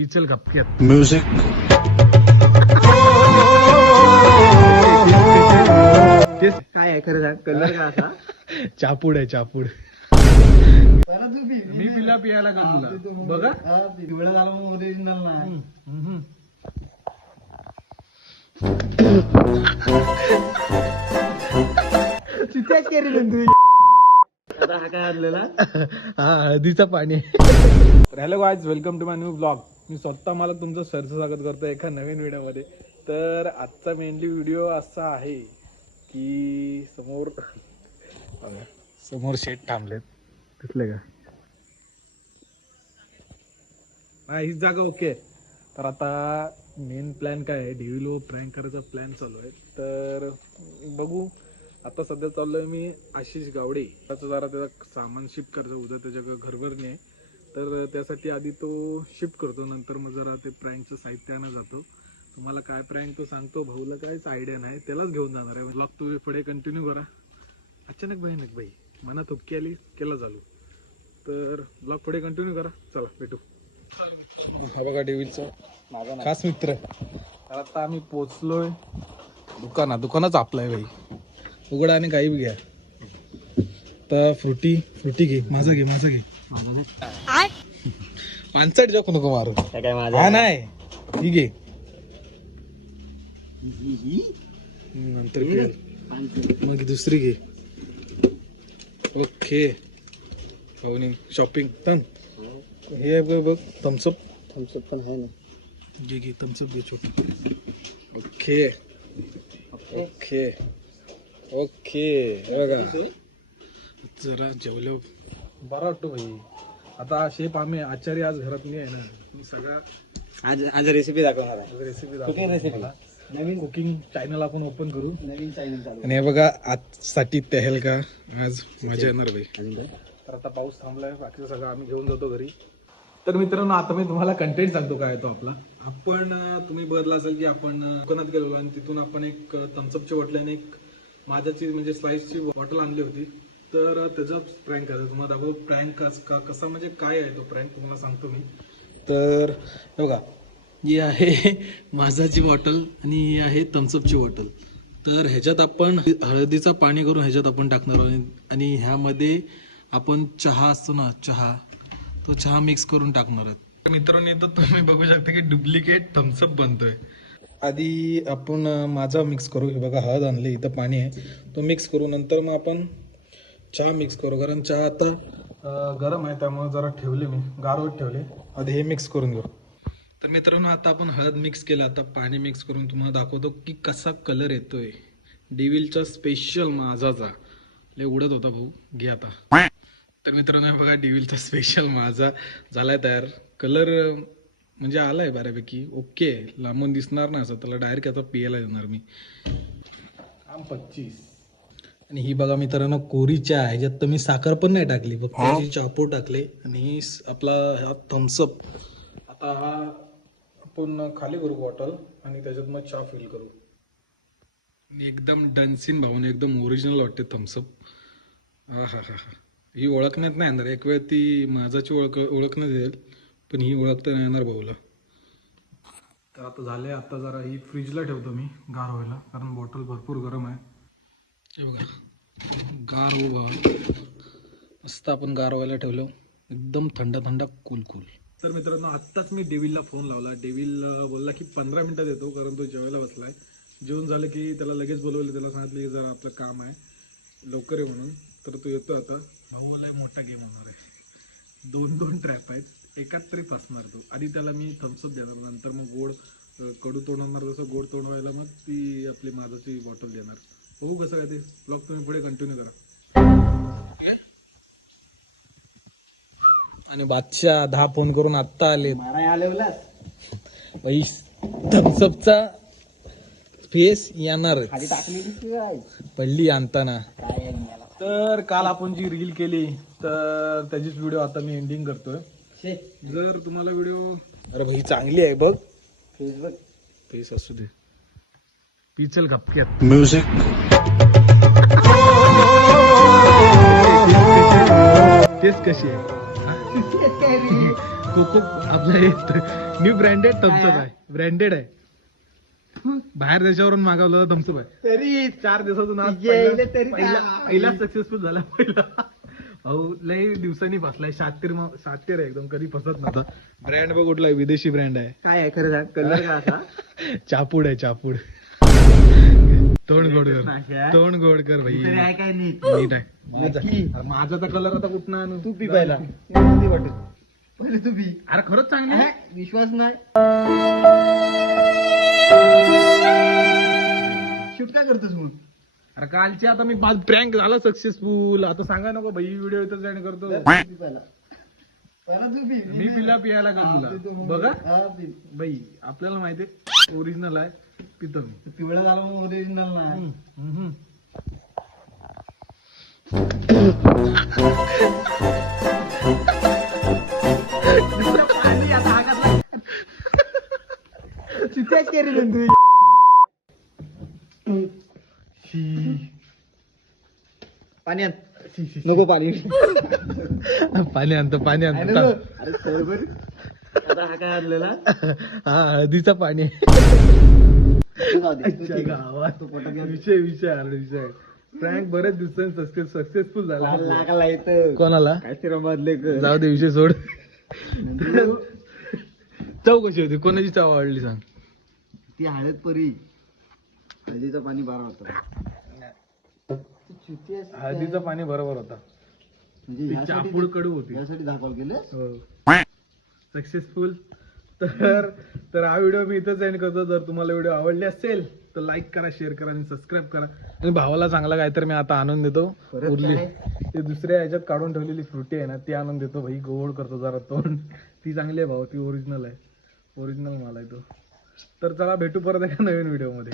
पिचल गपक्यात music तेच काय आहे खरं सांग, कलर का असा? चापूड आहे चापूड. मी पिला पियाला का तुला बघा. पिवळा झाला मग ओरिजिनल नाही. चुत्याच केली तू. आता हा काय आणलेला? हा हळदीचं पाणी. Hello guys, welcome to my new blog. मी स्वतः मला तुमचं सरचं स्वागत करतो एका नवीन व्हिडिओमध्ये. तर आजचा मेनली व्हिडिओ असा आहे की समोर शेट थांबलेत, दिसले का? हा हीच जागा ओके. तर आता मेन प्लॅन काय आहे, डेव्हिलो प्रँक करायचा प्लॅन चालू आहे. तर बघू. आता सध्या चाललोय मी आशिष गावडे. त्याचं जरा त्याचा सामान शिफ्ट करायचं, उद्या त्याच्या घरभरणी आहे. तर त्यासाठी आधी तो शिफ्ट करतो, नंतर मग जरा ते प्रँकचं साहित्य आणा जातो. तुम्हाला काय प्रँक तो सांगतो, भाऊला काहीच आयडिया नाही, त्यालाच घेऊन जाणार आहे. ब्लॉग तुम्ही पुढे कंटिन्यू करा. अचानक बाई मनात हुक्की आली, केला चालू. तर ब्लॉग पुढे कंटिन्यू करा. चला भेटू. हा बघा डेव्हिलचा खास मित्र. तर आता आम्ही पोचलोय दुकानाच आपलाय भाई. उघडा आणि काही बी घ्या. तर फ्रुटी घे. माझा घे. पानसट जॉक नको मारू. काय माझा हा नाही, ही घे. नंतर मग दुसरी घे. ओके हो नाही शॉपिंग तर हे बघ थम्सअप पण आहे ना. घे थम्सअप घे छोटी. Okay okay okay. बघा जरा जेवलो बरा वाटतो भाई. आता शेफ आम्ही आचार्य आज घरात नाही आहे ना, सगळा आज रेसिपी दाखवणार आहे. रेसिपी नवीन कुकिंग चॅनल आपण ओपन करू. नवीन चॅनल चालू. आणि हे बघा आजसाठी तेहल का आज मजा येणार भाई. तर आता पाऊस थांबलाय, बाकीचं सगळं आम्ही घेऊन जातो घरी. तर मित्रांनो, आता मी तुम्हाला कंटेंट सांगतो काय तो आपला. आपण तुम्ही बघितलं असेल की आपण दुकानात गेलो आणि तिथून आपण एक थम्सअपची बॉटल आणि एक माझ्याची म्हणजे स्लाइसची बॉटल आणली होती. तर त्याचा प्रँक करायचा तुम्हाला दाखवतो. प्रँक कसा म्हणजे काय आहे तो प्रँक तुम्हाला सांगतो मी. तर बघा, ही आहे माझाची बॉटल आणि ही आहे थम्सअपची बॉटल. तर ह्याच्यात आपण हळदीचं पाणी करून ह्याच्यात आपण टाकणार आहोत आणि ह्यामध्ये आपण चहा असतो ना, तो चहा मिक्स करून टाकणार आहोत. मित्रांनो, इथं तुम्ही बघू शकता की डुप्लिकेट थम्सअप बनतोय. आधी आपण माझा मिक्स करू. हे बघा हळद आणली, इथं पाणी आहे, तो मिक्स करू. नंतर मग आपण चहा मिक्स करू, कारण चहा आता गरम आहे त्यामुळे जरा ठेवले मी गारवत ठेवले. आधी हे मिक्स करून घेऊ. तर मित्रांनो, आता आपण हळद मिक्स केलं, आता पाणी मिक्स करून तुम्हाला दाखवतो की कसा कलर येतोय. डेव्हिलचा स्पेशल माझाचा लय उडत होता भाऊ. घे आता. तर मित्रांनो बघा, डेव्हिलचा स्पेशल माझा झालाय तयार. कलर म्हणजे आलाय बऱ्यापैकी ओके. लांबून दिसणार नाही असं, त्याला डायरेक्ट आता पियाला देणार मी. आम 25. आणि ही बघा मित्रांनो कोरी चहा, ह्याच्यात तर मी साखर पण नाही टाकली, फक्त चापूर टाकले. आणि आपला हा थम्सअप. आता हा आपण खाली करू बॉटल आणि त्याच्यात मग चहा फिल करू. एकदम डन्सिन भाऊने एकदम ओरिजिनल वाटते थम्सअप. हा हा हा हा. ही ओळखण्यात नाही येणार. एक वेळ ती माझाची ओळखण्यात येईल, पण ही ओळखता नाही येणार भाऊला. तर आता झाले. आता जरा ही फ्रीजला ठेवतो मी गार व्हायला, कारण बॉटल भरपूर गरम आहे. हे बघा गार हो बघा, मस्त आपण गार व्हायला ठेवलं, एकदम थंड कूल. तर मित्रांनो, आत्ताच मी डेव्हिलला फोन लावला. डेव्हिल बोलला की 15 मिनिटात येतो, कारण तो जेवायला बसलाय. जेवण झालं की त्याला लगेच बोलवलं, त्याला सांगितलं की जरा आपलं काम आहे, लवकर आहे म्हणून. तर तो येतो आता. भाऊला मोठा गेम होणार आहे. 2 ट्रॅप आहेत, एकात तरी फसणार तो. आधी त्याला मी थम्सअप देणार, नंतर मग गोड कडू तोडणार, जसं गोड तोडवायला मग ती आपली माझाची बॉटल देणार. बघू कसं काय ते. ब्लॉग तुम्ही पुढे कंटिन्यू करा. आणि बादशाह 10 फोन करून आत्ता आले. भाई थम्सअपचा फेस येणार पडली आणताना. तर काल आपण जी रील केली तर त्याचीच व्हिडिओ आता मी एंडिंग करतोय. जर तुम्हाला व्हिडिओ अरे भाई चांगली आहे बघ, फेस असू दे. पिचल गपक्यात म्युझिक तेच कशी आहे कोको आपलं न्यू ब्रँडेड थम्सअप आहे, ब्रँडेड आहे. बाहेर देशावरून मागवलं थम्सअप आहे. तरी 4 दिवसातून आज गेले तरी पहिला सक्सेसफुल झाला पहिला. अहो लय दिवसांनी फसलाय. शातीर आहे एकदम, कधी फसत नव्हता. ब्रँड बघ कुठला आहे, विदेशी ब्रँड आहे. काय आहे खरं सांग, कलर का असा? चापूड आहे चापूड. तोंड गोड कर, तोंड गोड कर भाई. तरी आहे काय नीट नीट आहे. नक्की. माझा तर कलर आता कुठं आणू? तू पी पहिला. ती बॉटल पहिले तू पी. अरे खरंच चांगलं आहे. विश्वास नाही. शूट काय करतोस मग? अरे कालची आता मी प्रँक झाला सक्सेसफुल. आता सांगा नको भाई, व्हिडिओ इथं जॉईन करतो. पी पहिला. पहिला तू पी. मी पियाला का तुला बघा हा, पी. भाई, आपल्याला माहितीये ओरिजिनल आहे, पितो मी. पिवळं झालं मग ओरिजिनल नाही. हम्म. चुत्याच केली तू. पाणी आण. नको पाणी. पाणी आणतो, पाणी आणतो. अरे सरबर. आता हा काय आणलेला? हा, हळदीचं पाणी. जाऊ दे. तू ठीक आहे. गावात तू पोटात घे. विषय प्रँक बरेच दिवसांनी सक्सेसफुल झाला. लागायला येतं. कोणाला काय सिरमधले जाऊ दे, विषय सोड. चव कशी होती? कोणाची चव आवडली सांग? ती हळद परी. हळदीचं पाणी बारा होता. हळदीचं पाणी बरोबर होता. म्हणजे ती चापूड कडू होती. यासाठी दाखल केलं. सक्सेसफुल. तर हा व्हिडिओ मी इथंच एंड करतो. जर तुम्हाला व्हिडिओ आवडले असेल तर लाईक करा, शेअर करा आणि सबस्क्राईब करा. आणि भावाला चांगला काय तर मी आता आणून देतो. परत उरली काय? ते दुसऱ्या ह्याच्यात काढून ठेवलेली फ्रुटी आहे ना, ती आणून देतो भाई. गोड करतो जरा तोंड. ती चांगली आहे भाऊ, ती ओरिजिनल आहे. ओरिजिनल माल आहे तो. तर चला भेटू परत एका नवीन व्हिडिओ मध्ये.